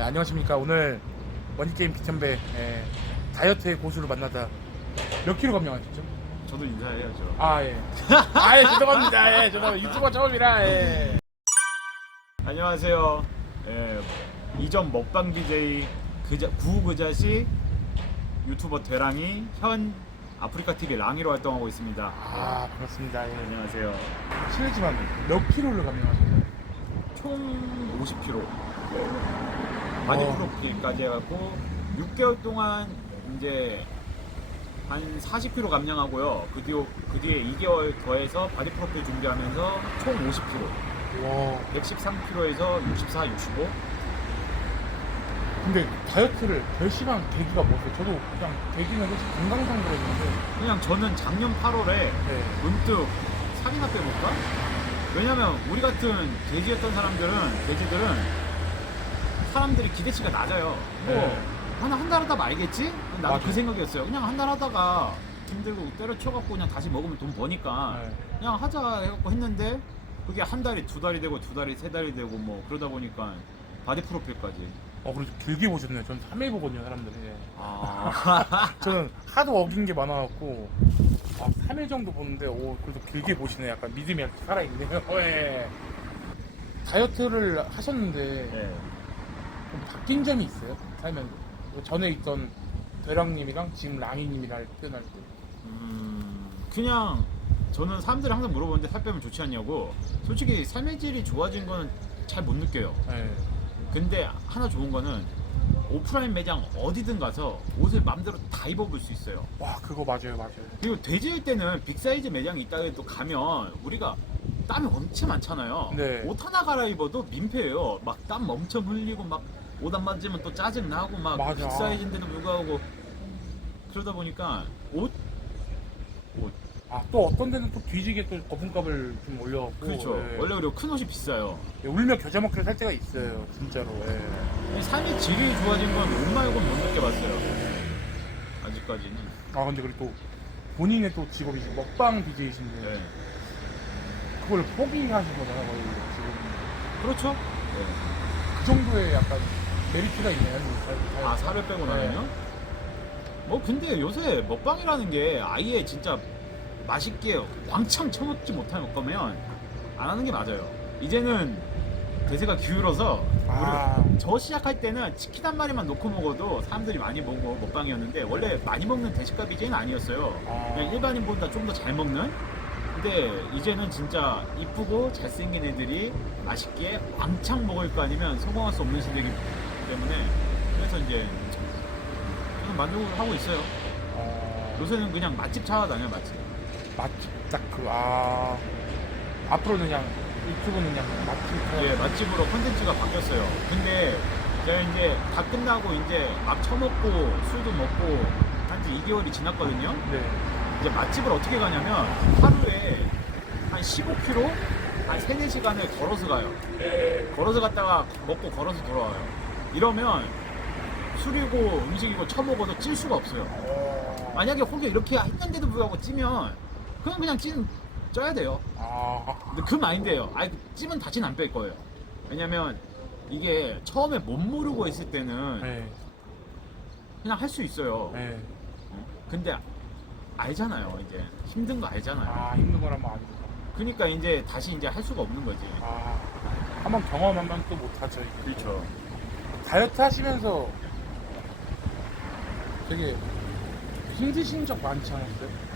네, 안녕하십니까. 오늘 원희게임 비천배 다이어트의 고수를 만나다 몇 킬로 감량하셨죠? 저도 인사해야죠. 아 예. 아 예, 죄송합니다. 예, 죄송합니다. 유튜버 처음이라 예. 안녕하세요. 예, 이전 먹방 BJ 구그자시 유튜버 대랑이 현 아프리카 TV 랑이로 활동하고 있습니다. 아 반갑습니다. 예. 안녕하세요. 실례지만 몇 킬로를 감량하셨나요? 총 50kg. 바디 프로필까지 해갖고 6개월 동안 이제 한 40kg 감량하고요. 그 뒤에 2개월 더해서 바디 프로필 준비하면서 총 50kg. 와. 113kg에서 64, 65. 근데 다이어트를 결심한 계기가 뭐였어요? 저도 그냥 계기는 솔직히 건강상 그랬는데. 그냥 저는 작년 8월에 네. 문득 살이나 빼볼까? 왜냐면 우리 같은 돼지였던 돼지들은 사람들이 기대치가 낮아요. 뭐 네. 한 달 하다 말겠지? 나도 맞아. 그 생각이었어요. 그냥 한 달 하다가 힘들고 때려쳐갖고 그냥 다시 먹으면 돈 버니까 네. 그냥 하자 해갖고 했는데 그게 한 달이 두 달이 되고 두 달이 세 달이 되고 뭐 그러다 보니까 바디 프로필까지. 그래도 길게 보셨네요. 전 3일 보거든요, 사람들이. 아 저는 하도 어긴 게 많아갖고 3일 정도 보는데 그래도 길게 보시네. 약간 믿음이 약간 살아있네요. 예. 다이어트를 하셨는데 네. 좀 바뀐 점이 있어요? 살면서 전에 있던 대랑님이랑 지금 랑이님이랑 표현할 때. 그냥 저는 사람들이 항상 물어보는데 살 빼면 좋지 않냐고. 솔직히 삶의 질이 좋아진 거는 잘 못 느껴요. 예. 근데 하나 좋은 거는 오프라인 매장 어디든 가서 옷을 맘대로 다 입어볼 수 있어요. 와 그거 맞아요. 그리고 돼지일 때는 빅사이즈 매장이 있다 해도 가면 우리가 땀이 엄청 많잖아요. 네. 옷 하나 갈아입어도 민폐예요. 막 땀 엄청 흘리고 막 옷 안 맞으면 또 짜증 나고 막 맞아. 빅사이즈인데도 불구하고 그러다 보니까 옷 또 어떤 데는 또 뒤지게 또 거품값을 좀 올려갖고. 그렇죠. 예. 원래 그리고 큰 옷이 비싸요. 예, 울며 겨자 먹기를 살 때가 있어요. 진짜로. 예. 이 삶의 질이 좋아진 건 옷 말고는 못 느껴봤어요. 아직까지는. 근데 그리고 또 본인의 또 직업이 먹방 BJ이신데 네. 그걸 포기하신 거잖아요. 거의 지금 그렇죠. 그 정도의 약간 메리트가 있네요. 아, 살을 빼고 나면요? 뭐 근데 요새 먹방이라는 게 아예 진짜 맛있게 왕창 처먹지 못할 거면 안 하는 게 맞아요. 이제는 대세가 기울어서 저 시작할 때는 치킨 한 마리만 놓고 먹어도 사람들이 많이 먹고 먹방이었는데 원래 많이 먹는 대식가 BJ는 아니었어요. 그냥 일반인보다 좀 더 잘 먹는. 근데 이제는 진짜 이쁘고 잘생긴 애들이 맛있게 왕창 먹을 거 아니면 성공할 수 없는 시대이기 때문에 그래서 이제 저는 만족을 하고 있어요. 요새는 그냥 맛집 찾아다녀요. 맛집. 맛집 앞으로는 그냥 유튜브는 그냥 맛집. 예, 맛집으로 콘텐츠가 바뀌었어요. 근데 제가 이제 다 끝나고 이제 막 처먹고 술도 먹고 한 지 2개월이 지났거든요. 네. 이제 맛집을 어떻게 가냐면 하루에 한 15km 한 3, 4시간을 걸어서 가요. 걸어서 갔다가 먹고 걸어서 돌아와요. 이러면 술이고 음식이고 처먹어도 찔 수가 없어요. 만약에 혹여 이렇게 했는데도 불구하고 찌면 그냥 쪄야 돼요. 근데 그 마인드예요. 찌면 다시는 안 뺄 거예요. 왜냐면 이게 처음에 못 모르고 했을 때는 네. 그냥 할 수 있어요. 네. 근데 알잖아요. 이제 힘든 거 알잖아요. 힘든 거라면 안 돼. 그러니까 이제 다시 이제 할 수가 없는 거지. 한번 경험하면 또 못하죠. 그렇죠. 다이어트 하시면서 되게 힘드신 적 많지 않았어요?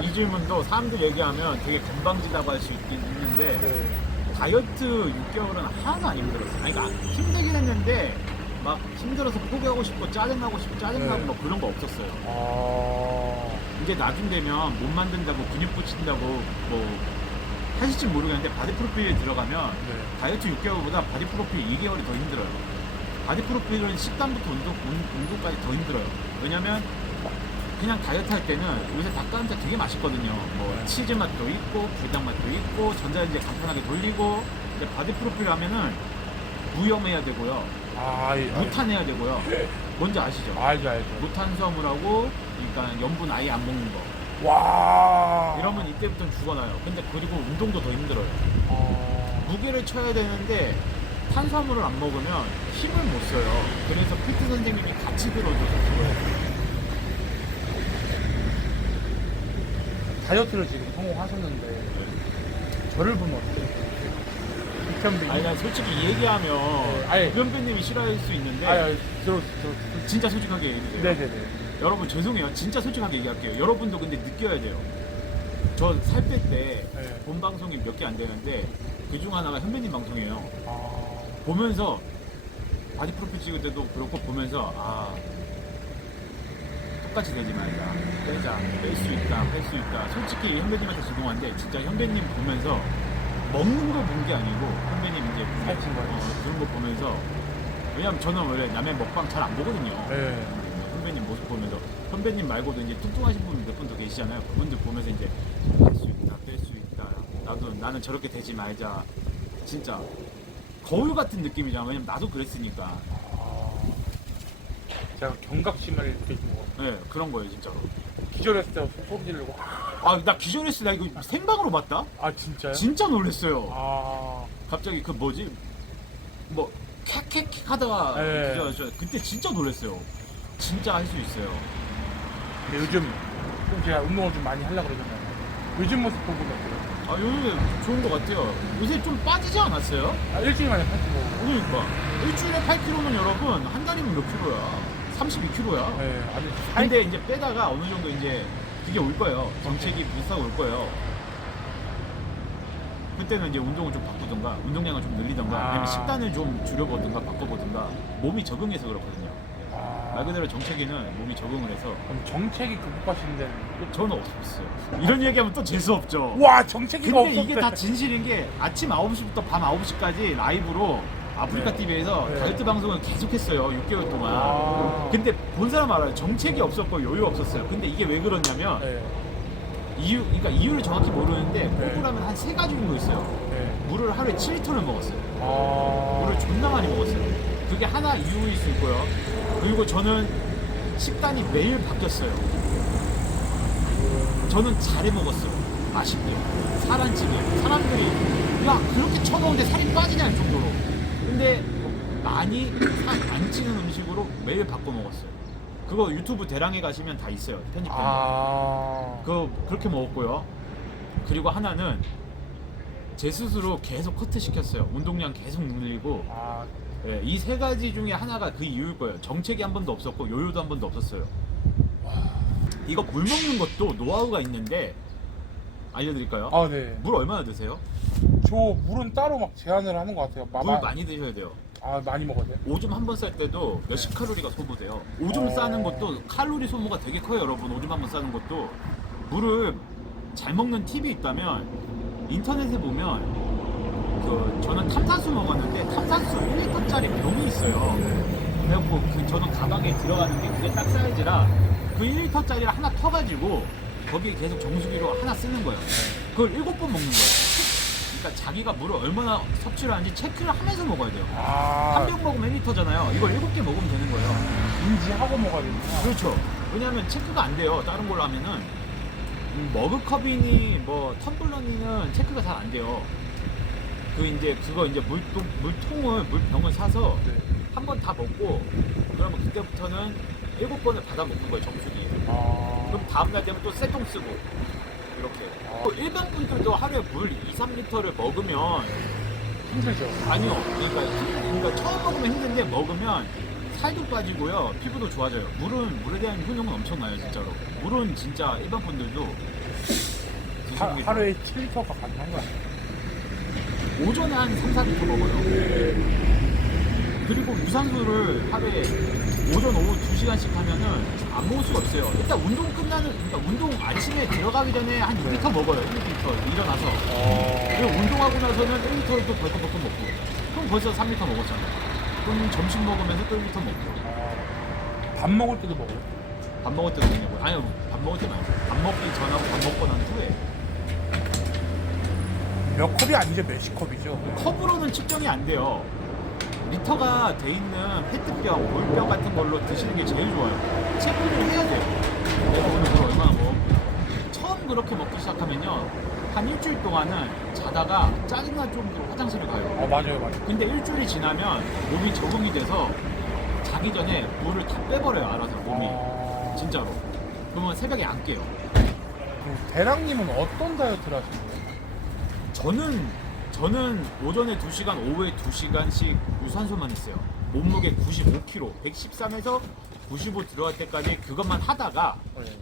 이 질문도 사람들 얘기하면 되게 건방지다고 할 수 있는데 네. 다이어트 6개월은 하나도 안 힘들었어요. 그러니까 힘들긴 했는데 막 힘들어서 포기하고 싶고 짜증나고 네. 막 그런 거 없었어요. 이제 나중 되면 몸 만든다고 근육 붙인다고 뭐 하실지 모르겠는데 바디 프로필 들어가면 다이어트 6개월보다 바디 프로필 2개월이 더 힘들어요. 바디 프로필은 식단부터 운동까지 더 힘들어요. 왜냐면 그냥 다이어트 할 때는 요새 닭가슴살 되게 맛있거든요. 뭐 치즈 맛도 있고 불닭 맛도 있고 전자레인지에 간편하게 돌리고. 근데 바디 프로필 하면은 무염해야 되고요. 무탄해야 되고요. 뭔지 아시죠? 알죠. 무탄수화물하고 그러니까 염분 아예 안 먹는 거. 이러면 이때부터는 죽어나요. 근데 그리고 운동도 더 힘들어요. 무게를 쳐야 되는데 탄수화물을 안 먹으면 힘을 못 써요. 그래서 PT 선생님이 같이 들어줘서 그거예요. 다이어트를 지금 성공하셨는데 저를 보면 어때요? 이편배 아니 난 솔직히 얘기하면 아니. 변배님이 싫어할 수 있는데 아니 들어 진짜 솔직하게 얘기해주세요. 네네네. 여러분 죄송해요. 진짜 솔직하게 얘기할게요. 여러분도 근데 느껴야 돼요. 저 살 뺄 때 네. 본 방송이 몇 개 안 되는데 그중 하나가 현배님 방송이에요. 아, 보면서 바디 프로필 찍을 때도 그렇고 보면서 똑같이 되지 말자, 빼자, 뺄 수 있다, 뺄 수 있다. 솔직히 현배님한테 죄송한데 진짜 현배님 보면서 먹는 거 본 게 아니고 현배님 이제 살찐 거. 그런 거 보면서 왜냐면 저는 원래 남의 먹방 잘 안 보거든요. 네. 선배님 모습 보면서 선배님 말고도 이제 뚱뚱하신 분 몇 분 더 계시잖아요. 그분들 보면서 이제 할 수 있다, 뺄 수 있다. 나는 저렇게 되지 말자. 진짜 거울 같은 느낌이잖아. 왜냐면 나도 그랬으니까. 아, 제가 경각심을 느껴진 거. 네, 그런 거예요, 진짜로. 기절했을 때 소리 지르고. 나 기절했어. 나 이거 생방으로 봤다? 아 진짜요? 진짜 놀랐어요. 아, 갑자기 그 뭐지? 뭐 캬캬캬 하다가 네. 기절했어요. 그때 진짜 놀랐어요. 진짜 할 수 있어요. 근데 요즘 좀 제가 운동을 좀 많이 하려고 그러잖아요. 요즘 모습 보고 어때요? 요새 좋은 것 같아요. 요새 좀 빠지지 않았어요? 일주일 만에 85. 그러니까 일주일에 8kg면 여러분 한 달이면 몇 킬로야? 32kg야. 네, 아니 근데 이제 빼다가 어느 정도 이제 그게 올 거예요. 정책이 비슷하게 올 거예요. 그때는 이제 운동을 좀 바꾸던가 운동량을 좀 늘리던가 아니면 식단을 좀 줄여보든가 바꿔보든가 몸이 적응해서 그렇거든요. 말 그대로 정체기는 몸이 적응을 해서 그럼 정책이 극복하시는 데는 저는 없었어요. 이런 얘기하면 또 재수없죠. 와 정책이가 근데 없었대. 이게 다 진실인 게 아침 9시부터 밤 9시까지 라이브로 아프리카 네. TV에서 네. 다이어트 방송을 계속했어요. 6개월 동안. 아. 근데 본 사람 알아요. 정책이 없었고 여유 없었어요. 근데 이게 왜 그러냐면 네. 그러니까 이유를 정확히 모르는데 네. 꿀꿀하면 한 3가지 정도 있어요. 네. 물을 하루에 7리터를 먹었어요. 아. 물을 존나 많이 먹었어요. 그게 하나 이유일 수 있고요. 그리고 저는 식단이 매일 바뀌었어요. 저는 잘해 먹었어요. 맛있게. 사람집에 사람들이 야 그렇게 쳐먹는데 살이 빠지냐는 정도로. 근데 많이 살 안 찌는 음식으로 매일 바꿔 먹었어요. 그거 유튜브 대랑에 가시면 다 있어요. 편집된 거. 아. 그거 그렇게 먹었고요. 그리고 하나는 제 스스로 계속 커트 시켰어요. 운동량 계속 늘리고. 아. 예, 이 3가지 중에 하나가 그 이유일 거예요. 정책이 한 번도 없었고 요요도 한 번도 없었어요. 이거 물 먹는 것도 노하우가 있는데 알려드릴까요? 아 네. 물 얼마나 드세요? 저 물은 따로 막 제한을 하는 것 같아요. 물 많이 드셔야 돼요. 아 많이 먹어야 돼? 오줌 한 번 쌀 때도 몇십 칼로리가 소모돼요. 오줌 싸는 것도 칼로리 소모가 되게 커요, 여러분. 오줌 한 번 싸는 것도. 물을 잘 먹는 팁이 있다면 인터넷에 보면 저는 탐산수 먹었는데 탐산수 1리터짜리 병이 있어요. 그래갖고 저는 가방에 들어가는 게 그게 딱 사이즈라 그 1리터짜리를 하나 터가지고 거기에 계속 정수기로 하나 쓰는 거예요. 그걸 7번 먹는 거예요. 그러니까 자기가 물을 얼마나 섭취를 하는지 체크를 하면서 먹어야 돼요. 아. 한 병 먹으면 1리터잖아요. 이걸 7개 먹으면 되는 거예요. 인지하고 먹어야 되구나. 그렇죠. 왜냐하면 체크가 안 돼요. 다른 걸로 하면은 머그컵이니 뭐 텀블러니는 체크가 잘 안 돼요. 그거 이제 물병을 사서 네. 한 번 다 먹고 그러면 그때부터는 7번을 받아 먹는 거예요, 정수기. 아. 그럼 다음날 되면 또 새 통 쓰고 이렇게. 아. 또 일반 분들도 하루에 물 2, 3리터를 먹으면 힘들죠. 아니요. 그러니까 처음 먹으면 힘든데 먹으면 살도 빠지고요, 피부도 좋아져요. 물에 대한 효능은 엄청나요, 진짜로. 물은 진짜 일반 분들도 드시는 게 하루에 7리터가 가능한 거야. 오전에 한 3, 4리터 먹어요. 그리고 유산소를 하루에 오전, 오후 2시간씩 하면은 안 먹을 수가 없어요. 일단 그러니까 운동 아침에 들어가기 전에 한 6리터 먹어요. 1리터 일어나서. 그리고 운동하고 나서는 1리터를 또 벌컥 먹고. 그럼 벌써 3리터 먹었잖아요. 그럼 점심 먹으면서 또 1리터 먹고. 밥 먹을 때도 먹어요. 밥 먹을 때도 먹냐고요? 아니요, 밥 먹을 때 말고. 밥 먹기 전하고 밥 먹고 난 후에. 몇 컵이 아니죠, 몇십 컵이죠. 컵으로는 측정이 안 돼요. 리터가 돼 있는 페트병, 물병 같은 걸로 드시는 게 제일 좋아요. 체크를 해야 돼요. 내가 오늘 물 얼마나 먹었구나. 처음 그렇게 먹기 시작하면요, 한 일주일 동안은 자다가 짜증날 정도로 화장실을 가요. 맞아요, 맞아요. 근데 일주일이 지나면 몸이 적응이 돼서 자기 전에 물을 다 빼버려요, 알아서 몸이. 진짜로. 그러면 새벽에 안 깨요. 대랑님은 어떤 다이어트를 하시는 거예요? 저는 오전에 2시간, 오후에 2시간씩 유산소만 했어요. 몸무게 95kg, 113에서 95 들어갈 때까지 그것만 하다가 네.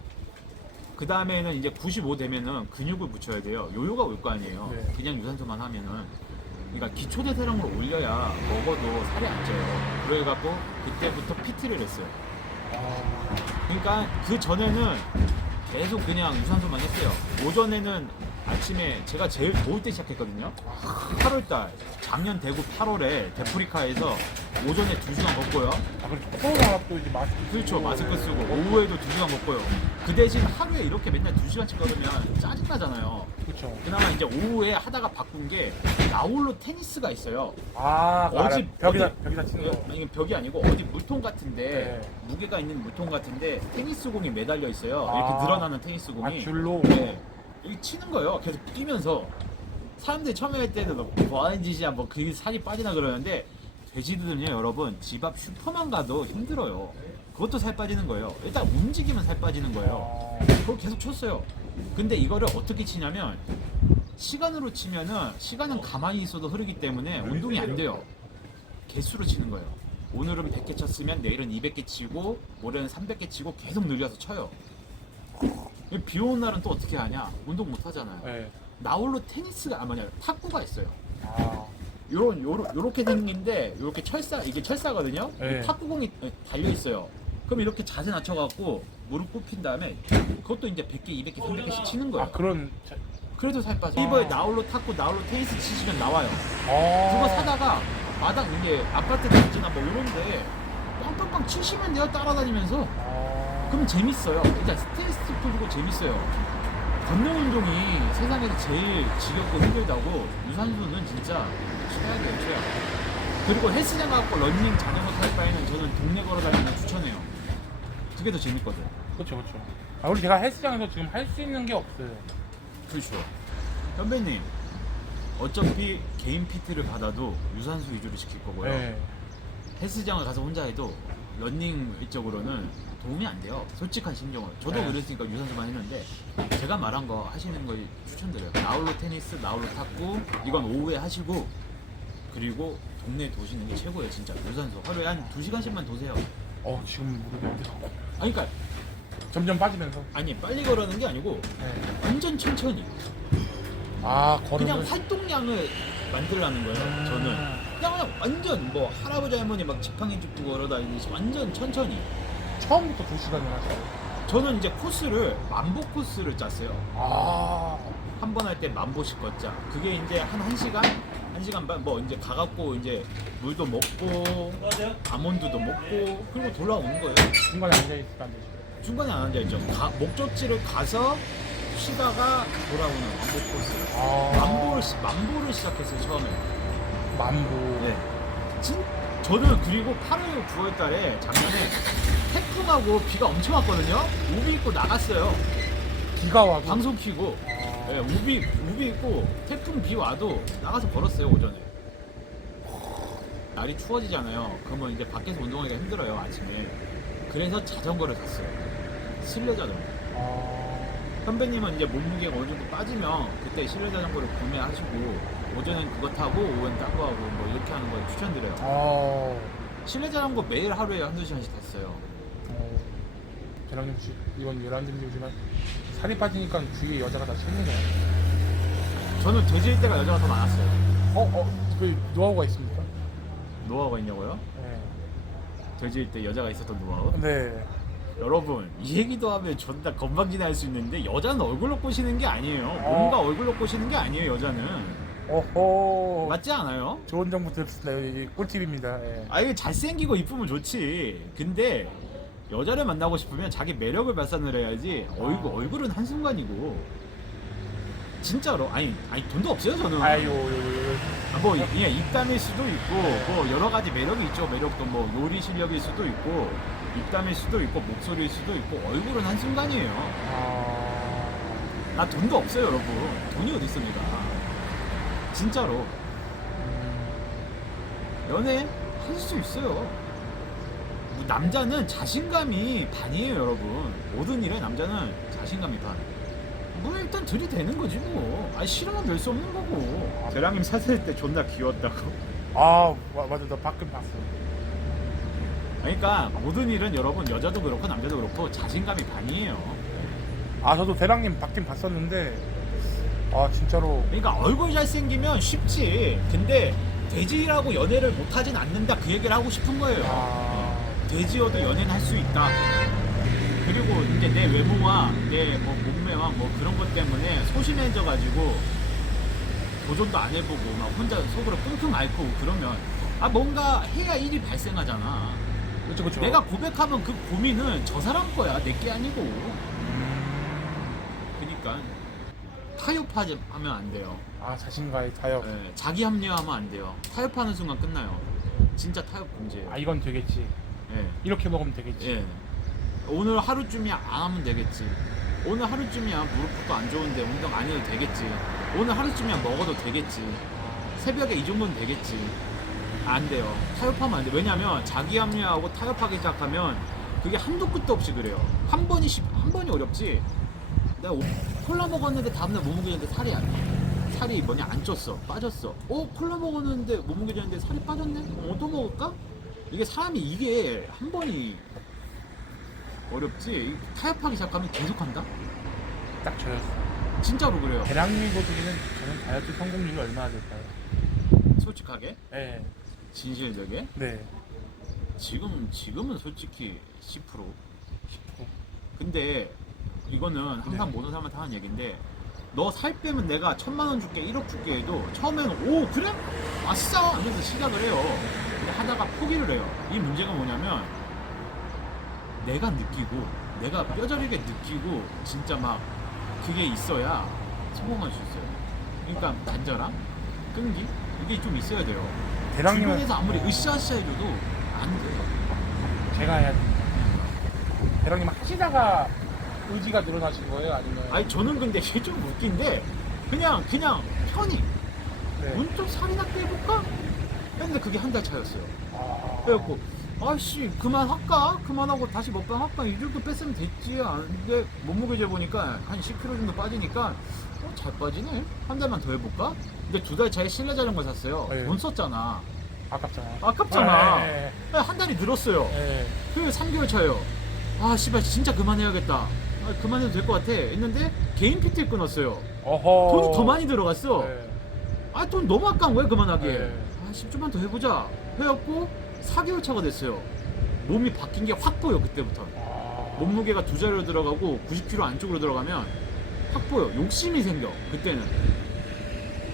그 다음에는 이제 95 되면은 근육을 붙여야 돼요. 요요가 올 거 아니에요. 네. 그냥 유산소만 하면은. 그러니까 기초 대사량을 올려야 먹어도 살이 안 쪄요. 그래갖고 그때부터 PT를 했어요. 그러니까 그 전에는 계속 그냥 유산소만 했어요. 오전에는 아침에 제가 제일 더울 때 시작했거든요. 8월달 작년 대구 8월에 데프리카에서 오전에 2시간 걷고요. 그렇죠. 코로나 또 이제 마스크 그렇죠. 쓰고. 마스크 쓰고 오후에도 2시간 걷고요. 그 대신 하루에 이렇게 맨날 2시간씩 걸으면 짜증나잖아요. 그렇죠. 그나마 이제 오후에 하다가 바꾼 게 나홀로 테니스가 있어요. 어디 벽이다 치는 거. 아니 벽이 아니고 어디 물통 같은데 네. 무게가 있는 물통 같은데 테니스 공이 매달려 있어요. 아. 이렇게 늘어나는 테니스 공이. 줄로. 네. 이 치는 거예요. 계속 뛰면서 사람들이 처음에 할 때는 뭐 하는 짓이야, 뭐 그 살이 빠지나 그러는데 돼지들은요, 여러분 집 앞 슈퍼만 가도 힘들어요. 그것도 살 빠지는 거예요. 일단 움직이면 살 빠지는 거예요. 그걸 계속 쳤어요. 근데 이거를 어떻게 치냐면 시간으로 치면은 시간은 가만히 있어도 흐르기 때문에 운동이 안 돼요. 개수로 치는 거예요. 오늘은 100개 쳤으면 내일은 200개 치고 모레는 300개 치고 계속 늘려서 쳐요. 비 오는 날은 또 어떻게 하냐? 운동 못 하잖아요. 네. 나홀로 테니스가 뭐냐 탁구가 있어요. 아, 요렇게 생긴데 요렇게 이게 철사거든요. 네. 탁구공이 달려 있어요. 그럼 이렇게 자세 낮춰갖고 무릎 굽힌 다음에 그것도 이제 100개, 200개, 300개씩 치는 거예요. 그런. 그래도 살 빠져. 이번에 나홀로 탁구, 나홀로 테니스 치시면 나와요. 아. 그거 사다가 마당 이게 아파트 단지나 뭐 이런데 빵빵빵 치시면 돼요. 따라다니면서. 그럼 재밌어요. 일단 스트레스 풀고 재밌어요. 걷는 운동이 세상에서 제일 지겹고 힘들다고 유산소는 진짜 최악이에요, 최악. 그리고 헬스장 가고 러닝 자전거 탈 바에는 저는 동네 걸어 다니는 거 추천해요. 그게 더 재밌거든. 그렇죠, 그렇죠. 우리 제가 헬스장에서 지금 할 수 있는 게 없어요. 그렇죠. 선배님, 어차피 개인 PT를 받아도 유산소 위주로 시킬 거고요. 네. 헬스장을 가서 혼자 해도 러닝 일적으로는 도움이 안 돼요. 솔직한 심정으로. 저도 네. 그랬으니까 유산소만 했는데 제가 말한 거 하시는 걸 추천드려요. 나홀로 테니스, 나홀로 탁구 이건 오후에 하시고 그리고 동네에 도시는 게 최고예요. 진짜 유산소 하루에 한 2시간씩만 도세요. 지금 무릎이 어디서? 그러니까 점점 빠지면서. 아니 빨리 걸어는 게 아니고 네. 완전 천천히 걸으면. 그냥 활동량을 만들라는 거예요. 저는 그냥 완전 뭐 할아버지 할머니 막 지팡이 짚고 걸어다니듯이 완전 천천히. 처음부터 2시간을 하세요. 저는 이제 코스를 만보 코스를 짰어요. 한 번 할 때 만보씩 걷자. 그게 이제 한 1시간? 1시간 반 뭐 이제 가갖고 이제 물도 먹고 아몬드도 먹고 그리고 돌아오는 거예요. 중간에 앉아있으면 안 되죠. 중간에 안 앉아있죠. 목적지를 가서 쉬다가 돌아오는 만보 코스. 만보를 시작했어요, 처음에. 만보. 네. 저는 그리고 8월, 9월 달에 작년에 태풍하고 비가 엄청 왔거든요. 우비 입고 나갔어요. 비가 와도. 방송 키고. 네, 우비 입고 태풍 비 와도 나가서 걸었어요, 오전에. 날이 추워지잖아요. 그러면 이제 밖에서 운동하기가 힘들어요, 아침에. 그래서 자전거를 샀어요. 실내 자전거. 선배님은 이제 몸무게가 어느 정도 빠지면 그때 실내 자전거를 구매하시고 오전엔 그거 타고 오후엔 딴 거 하고 뭐 이렇게 하는 걸 추천드려요. 실내 자전거 매일 하루에 한두 시간씩 탔어요. 대랑님 혹시 이건 외람님이지만 살이 빠지니까 주위에 여자가 다 찾는 거예요? 저는 돼지일 때가 여자가 더 많았어요. 그 노하우가 있습니까? 노하우가 있냐고요? 네. 돼지일 때 여자가 있었던 노하우? 네. 여러분 이 얘기도 하면 존나 건방지게 할 수 있는데 여자는 얼굴로 꼬시는 게 아니에요. 뭔가 얼굴로 꼬시는 게 아니에요, 여자는. 어허. 맞지 않아요? 좋은 정보 들었습니다. 이 꿀팁입니다. 예. 이게 잘생기고 이쁘면 좋지. 근데 여자를 만나고 싶으면 자기 매력을 발산을 해야지. 얼굴은 한순간이고. 진짜로. 아니 돈도 없어요, 저는. 뭐 그냥 입담일 수도 있고 뭐 여러 가지 매력이 있죠. 매력도 뭐 요리 실력일 수도 있고 입담일 수도 있고 목소리일 수도 있고 얼굴은 한순간이에요. 나 돈도 없어요, 여러분. 돈이 어디 있습니까? 진짜로. 연애 할 수 있어요. 뭐 남자는 자신감이 반이에요, 여러분. 모든 일에 남자는 자신감이 반. 뭐 일단 들이대는 거지 뭐. 아니 싫으면 될 수 없는 거고. 재량님 사실 때 존나 귀여웠다고. 맞아, 나 밖은 봤어. 그러니까 모든 일은 여러분 여자도 그렇고 남자도 그렇고 자신감이 반이에요. 저도 대랑님 봤긴 봤었는데 진짜로. 그러니까 얼굴 잘생기면 쉽지. 근데 돼지라고 연애를 못하진 않는다 그 얘기를 하고 싶은 거예요. 돼지여도 연애는 할 수 있다. 그리고 이제 내 외모와 내 뭐 몸매와 뭐 그런 것 때문에 소심해져 가지고 도전도 안 해보고 막 혼자 속으로 끙끙 앓고 그러면 뭔가 해야 일이 발생하잖아. 그쵸. 내가 고백하면 그 고민은 저 사람 거야, 내 게 아니고. 그러니까 타협하면 안 돼요. 자신과의 타협. 네, 자기 합리화하면 안 돼요. 타협하는 순간 끝나요. 진짜 타협 금지예요. 이건 되겠지. 예. 이렇게 먹으면 되겠지. 예. 오늘 하루쯤이야 안 하면 되겠지. 오늘 하루쯤이야 무릎부터 안 좋은데 운동 안 해도 되겠지. 오늘 하루쯤이야 먹어도 되겠지. 새벽에 이 정도는 되겠지. 안 돼요. 타협하면 안 돼. 왜냐면 자기 합리화하고 타협하기 시작하면 그게 한도 끝도 없이 그래요. 한 번이 어렵지. 내가 콜라 먹었는데 다음날 몸무게 졌는데 살이 안 쪘어. 빠졌어. 콜라 먹었는데 몸무게 졌는데 살이 빠졌네? 또 먹을까? 이게 사람이 이게 한 번이 어렵지. 타협하기 시작하면 계속한다? 딱 저였어. 진짜로 그래요. 대랑님 보기에는 저는 다이어트 성공률이 얼마나 될까요? 솔직하게, 네. 진실되게. 네. 지금은 솔직히 10%. 10%. 근데 이거는 항상 네. 모든 사람한테 하는 얘기인데 너 살 빼면 내가 1,000,000원 줄게 1억 줄게 해도 처음에는 오 그래? 아싸! 하면서 시작을 해요. 근데 하다가 포기를 해요. 이 문제가 뭐냐면 내가 느끼고 내가 뼈저리게 느끼고 진짜 막 그게 있어야 성공할 수 있어요. 그러니까 간절함, 끈기 이게 좀 있어야 돼요. 대랑님은 주변에서 아무리 으쌰으쌰 해줘도 안 돼요. 제가 해야 됩니다. 대랑님 하시다가 의지가 늘어나신 거예요? 아니면? 아니 저는 근데 이게 좀 웃긴데 그냥 편히 네. 문좀 살이나 빼볼까? 했는데 그게 한 달 차였어요. 그래갖고 아씨 그만할까? 그만하고 다시 먹방 할까? 이 정도 뺐으면 됐지. 근데 몸무게 재보니까 한 10kg 정도 빠지니까 잘 빠지네? 한 달만 더 해볼까? 근데 2달 차에 실내 자전거 샀어요. 네. 돈 썼잖아. 아깝잖아. 아깝잖아. 네. 한 달이 늘었어요. 네. 그 3개월 차예요. 씨발 진짜 그만해야겠다. 그만해도 될 것 같아. 했는데 개인 PT를 끊었어요. 어허. 돈이 더 많이 들어갔어. 네. 돈 너무 아까운 거야 그만하기에. 네. 10주만 더 해보자 해갖고 4개월 차가 됐어요. 몸이 바뀐 게 확 보여 그때부터. 몸무게가 2자리로 들어가고 90kg 안쪽으로 들어가면 확 보여. 욕심이 생겨 그때는.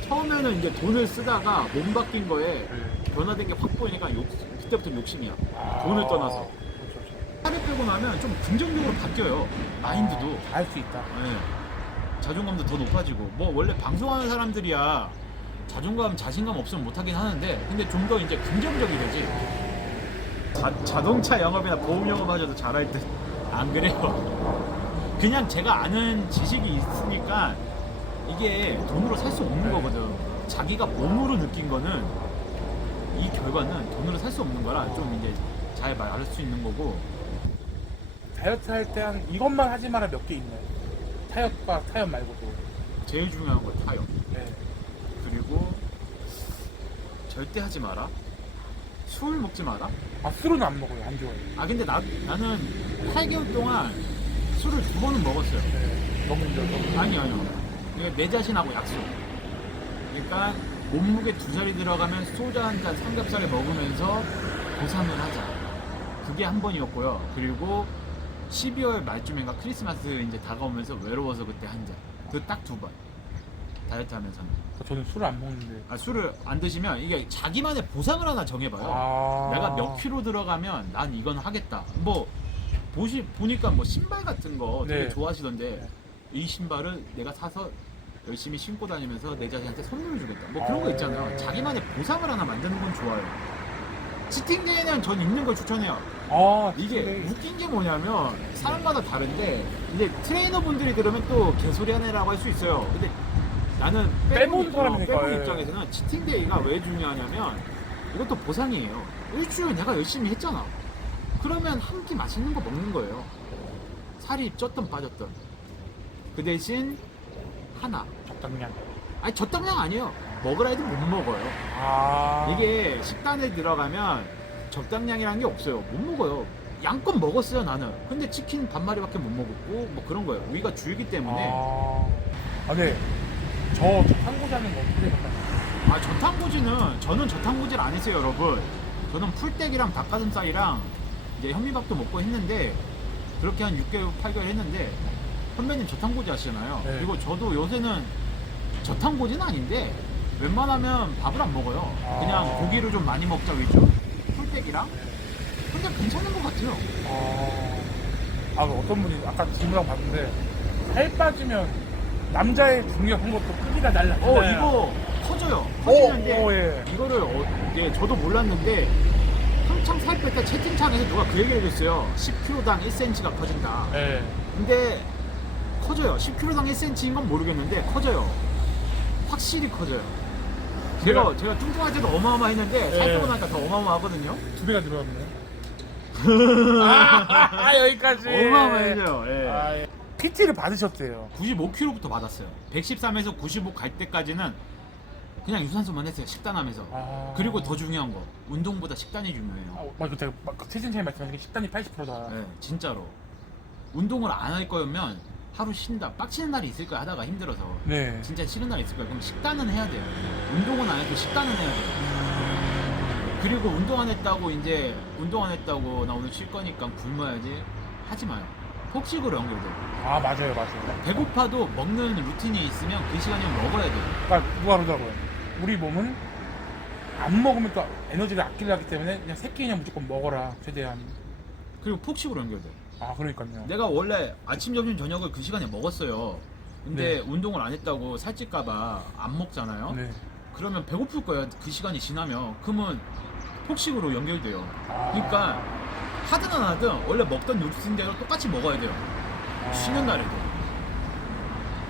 처음에는 이제 돈을 쓰다가 몸 바뀐 거에 변화된 게 확 보이니까 그때부터 욕심이야. 돈을 떠나서. 살을 빼고 나면 좀 긍정적으로 바뀌어요. 마인드도. 할 수 있다. 네. 자존감도 더 높아지고. 뭐 원래 방송하는 사람들이야 자존감, 자신감 없으면 못하긴 하는데 근데 좀 더 이제 긍정적이 되지. 자동차 영업이나 보험 영업하셔도 잘할 듯. 안 그래요? 그냥 제가 아는 지식이 있으니까 이게 돈으로 살 수 없는 거거든. 자기가 몸으로 느낀 거는 이 결과는 돈으로 살 수 없는 거라 좀 이제 잘 말할 수 있는 거고. 다이어트 할 때 한 이것만 하지 마라 몇 개 있나요? 타협과 타협 말고도. 제일 중요한 건 타협. 네. 그리고 절대 하지 마라. 술 먹지 마라. 술은 안 먹어요. 안 좋아해요. 근데 나는 8개월 동안 술을 2번은 먹었어요. 네. 먹는 줄 아니요. 이게 내 자신하고 약속. 그러니까 몸무게 2자리 들어가면 소주 한 잔 삼겹살을 먹으면서 보상을 하자. 그게 한 번이었고요. 그리고 12월 말쯤인가 크리스마스 이제 다가오면서 외로워서 그때 한 잔. 그 딱 2번. 다이어트 하면서는. 저는 술을 안 먹는데. 술을 안 드시면 이게 자기만의 보상을 하나 정해봐요. 내가 몇 킬로 들어가면 난 이건 하겠다. 뭐 보니까 뭐 신발 같은 거 되게 네. 좋아하시던데 네. 이 신발을 내가 사서 열심히 신고 다니면서 내 자신한테 선물을 주겠다. 뭐 그런 거 있잖아요. 자기만의 보상을 하나 만드는 건 좋아요. 치팅데이는 전 있는 걸 추천해요. 아 이게 근데 웃긴 게 뭐냐면 사람마다 다른데 이제 트레이너분들이 들으면 또 개소리 하네라고 할 수 있어요. 근데 나는 빼본 사람이니까, 빼본 예. 입장에서는 치팅데이가 왜 중요하냐면 이것도 보상이에요. 일주일 내가 열심히 했잖아. 그러면 한 끼 맛있는 거 먹는 거예요. 살이 쪘든 빠졌든. 그 대신 하나. 적당량. 아니 적당량 아니에요. 먹으라 해도 못 먹어요. 아 이게 식단에 들어가면 적당량이라는 게 없어요. 못 먹어요. 양껏 먹었어요 나는. 근데 치킨 반마리밖에 못 먹었고 뭐 그런 거예요. 위가 줄기 때문에. 네. 저 탐구자는 거 어떻게 생각하세요? 아 저탄고지는 저는 저탄고지를 안 했어요 여러분. 저는 풀떼기랑 닭가슴살이랑 이제 현미밥도 먹고 했는데 그렇게 한 6개월 8개월 했는데 선배님 저탄고지 하시잖아요. 네. 그리고 저도 요새는 저탄고지는 아닌데 웬만하면 밥을 안 먹어요. 그냥 고기를 좀 많이 먹자 위주. 풀떼기랑. 근데 괜찮은 것 같아요. 그 어떤 분이 아까 질문하고 봤는데 살 빠지면 남자의 중요한 것도 크기가 달라요. 이거 커져요. 커지는데 예. 이거를 예, 저도 몰랐는데 한창 살 뺄 때 채팅창에서 누가 그 얘기를 해줬어요. 10kg당 1cm가 커진다. 예. 근데 커져요. 10kg당 1cm인 건 모르겠는데 커져요. 확실히 커져요. 제가 뚱뚱할 때도 어마어마했는데 살 빼고 나니까 더 어마어마하거든요. 2배가 늘어났네. 여기까지. 어마어마해져요. 예. 예. PT를 받으셨대요. 95kg부터 받았어요. 113에서 95 갈 때까지는 그냥 유산소만 했어요. 식단하면서. 그리고 더 중요한 거 운동보다 식단이 중요해요. 맞아, 제가 최진차이 말씀하신 게 식단이 80%다. 네, 진짜로 운동을 안 할 거면 하루 쉰다 빡치는 날이 있을 거야 하다가 힘들어서 네. 진짜 싫은 날이 있을 거야. 그럼 식단은 해야 돼요. 운동은 안 해도 식단은 해야 돼요. 그리고 운동 안 했다고 이제 운동 안 했다고 나 오늘 쉴 거니까 굶어야지 하지 마요. 폭식으로 연결돼요. 맞아요. 배고파도 먹는 루틴이 있으면 그 시간에 먹어야 돼요. 그러니까 누가 그러더라고요. 우리 몸은 안 먹으면 또 에너지를 아끼려 하기 때문에 그냥 세 끼 그냥 무조건 먹어라 최대한. 그리고 폭식으로 연결돼요. 그러니까요. 내가 원래 아침, 점심, 저녁을 그 시간에 먹었어요. 근데 네. 운동을 안 했다고 살찔까봐 안 먹잖아요. 네. 그러면 배고플 거야. 그 시간이 지나면. 그러면 폭식으로 연결돼요. 그러니까 하든 안 하든 원래 먹던 루틴대로 똑같이 먹어야 돼요. 쉬는 날에도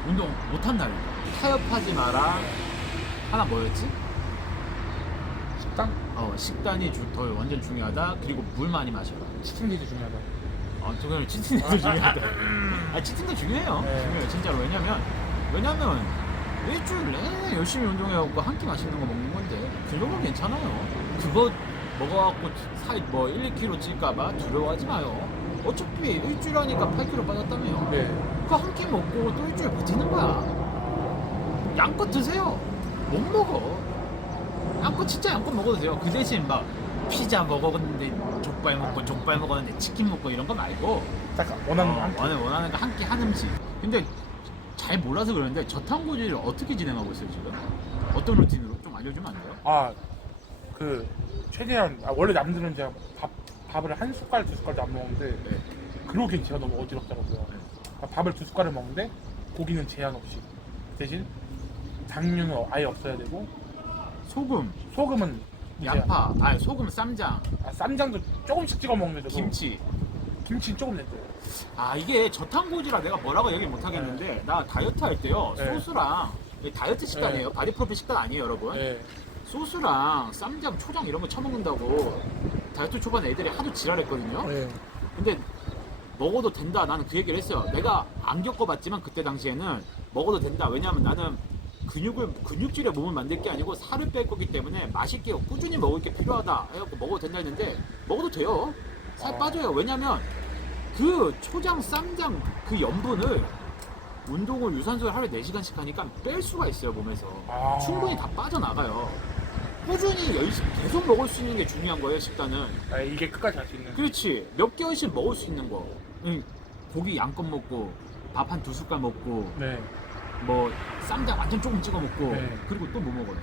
운동 못한 날에도 타협하지 마라. 하나 뭐였지? 식단? 식단이 더 완전 중요하다. 그리고 물 많이 마셔라. 치팅데이도 중요하다. 저거는 치팅도 중요하다. 치팅도 중요해요. 네. 중요해요. 진짜로. 왜냐면 일주일 내내 열심히 운동해갖고 한 끼 맛있는 거 먹는 건데 그 정도 괜찮아요. 그거 먹어갖고 살 1-2kg 찔까봐 두려워하지 마요. 어차피 일주일 하니까 8kg 빠졌다며요. 네. 그거 한 끼 먹고 또 일주일 버티는 거야. 양껏 드세요. 못 먹어. 진짜 양껏 먹어도 돼요. 그 대신 막 피자 먹었는데 족발 먹었는데 치킨 먹고 이런 거 말고 딱 원하는 거 한 끼. 원하는 거 한 끼 한 음식. 근데 잘 몰라서 그러는데 저탄고지를 어떻게 진행하고 있어요 지금? 어떤 루틴으로 좀 알려주면 안 돼요? 최대한 원래 남들은 이제 밥을 한 숟갈 두 숟갈도 안 먹는데 네. 그러기엔 제가 너무 어지럽더라고요. 밥을 두 숟갈을 먹는데 고기는 제한 없이 대신 당류는 아예 없어야 되고 소금은 이제 양파, 소금, 쌈장, 쌈장도 조금씩 찍어 먹는데 저도 김치 조금 냈어요. 이게 저탄고지라 내가 뭐라고 얘기 못 하겠는데 나 다이어트 할 때요. 네. 소스랑 다이어트 식단이에요. 바디프로필 식단 아니에요 여러분. 네. 소스랑 쌈장, 초장 이런 거 쳐먹는다고 다이어트 초반에 애들이 하도 지랄했거든요. 네. 근데 먹어도 된다. 나는 그 얘기를 했어요. 내가 안 겪어봤지만 그때 당시에는 먹어도 된다. 왜냐하면 나는 근육질의 몸을 만들 게 아니고 살을 뺄 거기 때문에 맛있게 꾸준히 먹을 게 필요하다 해갖고 먹어도 된다 했는데 먹어도 돼요. 살 빠져요. 왜냐면 그 초장, 쌈장 그 염분을 운동을 유산소를 하루에 4시간씩 하니까 뺄 수가 있어요 몸에서. 충분히 다 빠져나가요. 꾸준히 계속 먹을 수 있는 게 중요한 거예요 식단은. 이게 끝까지 할 수 있는. 그렇지. 몇 개월씩 먹을 수 있는 거. 고기 양껏 먹고 밥 한 2숟갈 먹고 네. 쌈장 완전 조금 찍어 먹고 네. 그리고 또 뭐 먹어요?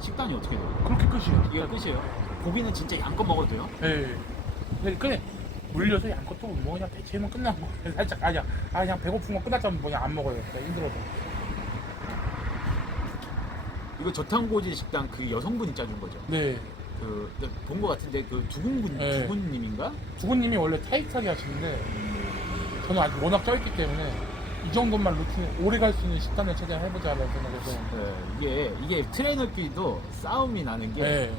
식단이 어떻게 돼요? 그렇게 끝이에요. 이게 끝이에요. 고기는 진짜 양껏 먹어도 돼요? 네. 근데 그냥 물려서 양껏 또 뭐 그냥 대체면 끝난 거. 살짝 그냥 배고픈 거 끝났다면 그냥 안 먹어요. 그냥 힘들어서. 이거 저탄고지 식단 그 여성분이 짜준 거죠. 네. 본 거 같은데 그 두근군 네. 두근님인가? 두구님이 원래 타이트하게 하시는데 저는 아직 워낙 쪄있기 때문에 이 정도만 루틴 오래 갈 수 있는 식단을 최대한 해보자는 생각에서 이게 트레이너끼리도 싸움이 나는 게 네.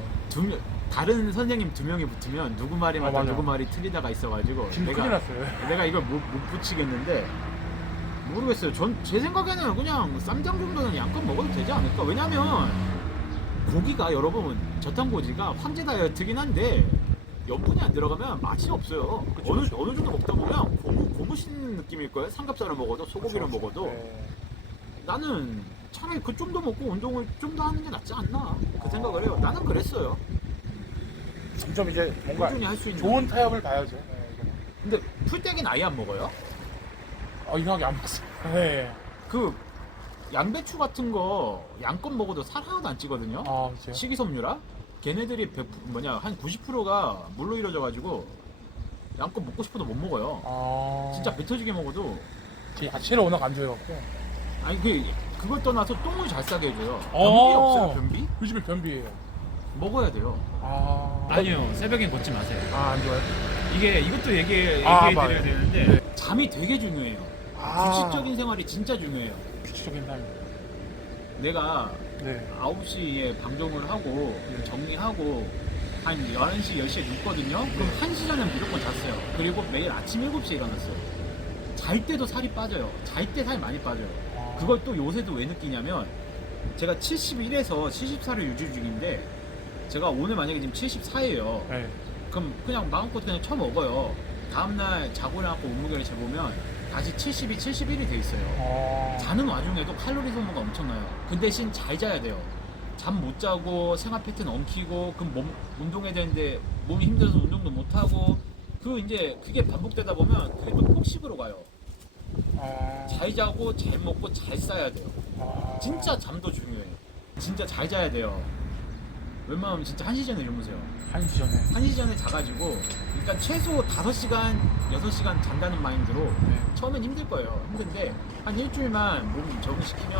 다른 선생님 2명이 붙으면 누구 말이 맞다 맞아. 누구 말이 틀리다가 있어가지고 지금 큰일 났어요. 내가 이걸 못 붙이겠는데 모르겠어요. 제 생각에는 그냥 쌈장 정도는 양껏 먹어도 되지 않을까. 왜냐면 고기가 여러분 저탄고지가 황제 다이어트긴 한데 염분이 안 들어가면 맛이 없어요. 어느 정도 먹다 보면 고무 씹는 느낌일 거예요. 삼겹살을 먹어도 소고기를 먹어도. 네. 나는 차라리 그 좀 더 먹고 운동을 좀 더 하는 게 낫지 않나 그 생각을 해요. 나는 그랬어요. 점점 이제 뭔가 꾸준히 할 수 있는. 좋은 타협을 봐야죠. 네, 이거는. 근데 풀떼기는 아예 안 먹어요? 이상하게 안 먹었어요. 네. 그 양배추 같은 거 양껏 먹어도 살 하나도 안 찌거든요. 그렇죠. 식이섬유라 걔네들이 한 90%가 물로 이루어져가지고 양껏 먹고 싶어도 못 먹어요. 진짜 배 터지게 먹어도. 제 야채를 워낙 안 좋아해갖고. 아니 그걸 떠나서 똥을 잘 싸게 해줘요. 변비 어. 없어요. 변비? 요즘에 변비예요. 먹어야 돼요. 아니요, 새벽엔 걷지 마세요. 안 좋아요? 이것도 얘기해 맞아요. 드려야 되는데 잠이 되게 중요해요. 규칙적인 생활이 진짜 중요해요. 규칙적인 삶. 내가 네. 9시에 방종을 하고 네. 정리하고 한 11시, 10시에 눕거든요? 그럼 1시 전에 무조건 잤어요. 그리고 매일 아침 7시에 일어났어요. 잘 때도 살이 빠져요. 잘 때 살이 많이 빠져요. 그걸 또 요새도 왜 느끼냐면 제가 71에서 74를 유지 중인데 제가 오늘 만약에 지금 74예요. 네. 그럼 그냥 마음껏 그냥 쳐먹어요. 다음날 자고 일어나고 몸무게를 재보면 다시 72, 71이 돼 있어요. 자는 와중에도 칼로리 소모가 엄청나요. 그 대신 잘 자야 돼요. 잠 못 자고 생활 패턴 엉키고 그럼 운동해야 되는데 몸이 힘들어서 운동도 못 하고 이제 그게 반복되다 보면 그게 막 폭식으로 가요. 잘 자고 잘 먹고 잘 싸야 돼요. 진짜 잠도 중요해요. 진짜 잘 자야 돼요. 웬만하면 진짜 1시 전에 주무세요. 1시 전에. 1시 전에 자가지고 일단 최소 5시간, 6시간 잔다는 마인드로 네. 처음엔 힘들 거예요. 힘든데 한 일주일만 몸 적응시키면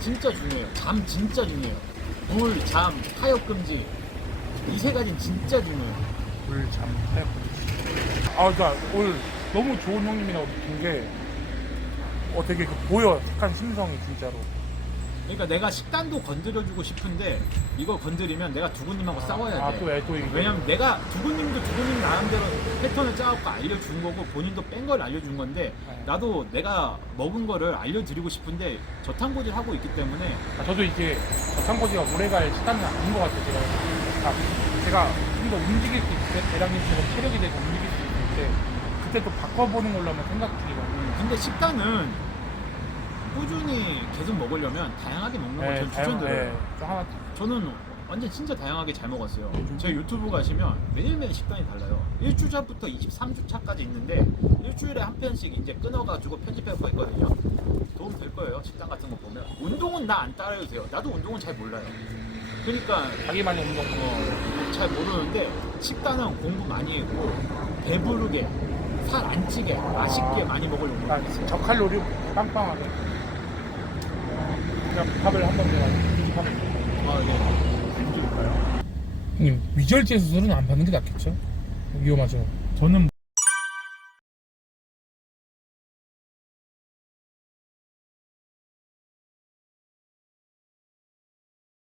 진짜 중요해요. 잠 진짜 중요해요. 물, 잠, 타협 금지 이 3가지는 진짜 중요해요. 물, 잠, 타협. 그러니까 오늘 너무 좋은 형님이라고 느낀 게 되게 보여. 착한 심성이 진짜로. 그러니까 내가 식단도 건드려주고 싶은데 이거 건드리면 내가 두구님하고 싸워야 돼. 또 이게. 왜냐면 내가 두구님도 두구님 나름대로 패턴을 짜갖고 알려준 거고 본인도 뺀 걸 알려준 건데 네. 나도 내가 먹은 거를 알려드리고 싶은데 저탄고지를 하고 있기 때문에 저도 이게 저탄고지가 오래갈 식단은 아닌 것 같아요. 제가 좀 더 움직일 수 있을 때, 대량님처럼 체력이 되고 움직일 수 있을 때 그때 또 바꿔보는 걸로 한번 생각 중이거든요. 근데 식단은 꾸준히 계속 먹으려면 다양하게 먹는 걸 저는 추천드려요. 좀 하나 저는 완전 진짜 다양하게 잘 먹었어요. 제 유튜브 가시면 매일매일 식단이 달라요. 1주차부터 23주차까지 있는데 일주일에 한 편씩 이제 끊어가지고 편집해서 있거든요. 도움 될 거예요. 식단 같은 거 보면. 운동은 나 안 따라해도 돼요. 나도 운동은 잘 몰라요. 그러니까 자기만의 운동. 잘 모르는데 식단은 공부 많이 했고 배부르게 살 안 찌게 맛있게 많이 먹으려고 노력했어요. 저칼로리 빵빵하게. 그냥 밥을 한 번 내가 뒤집하면 네. 형님 위절제 수술은 안 받는 게 낫겠죠? 위험하죠. 저는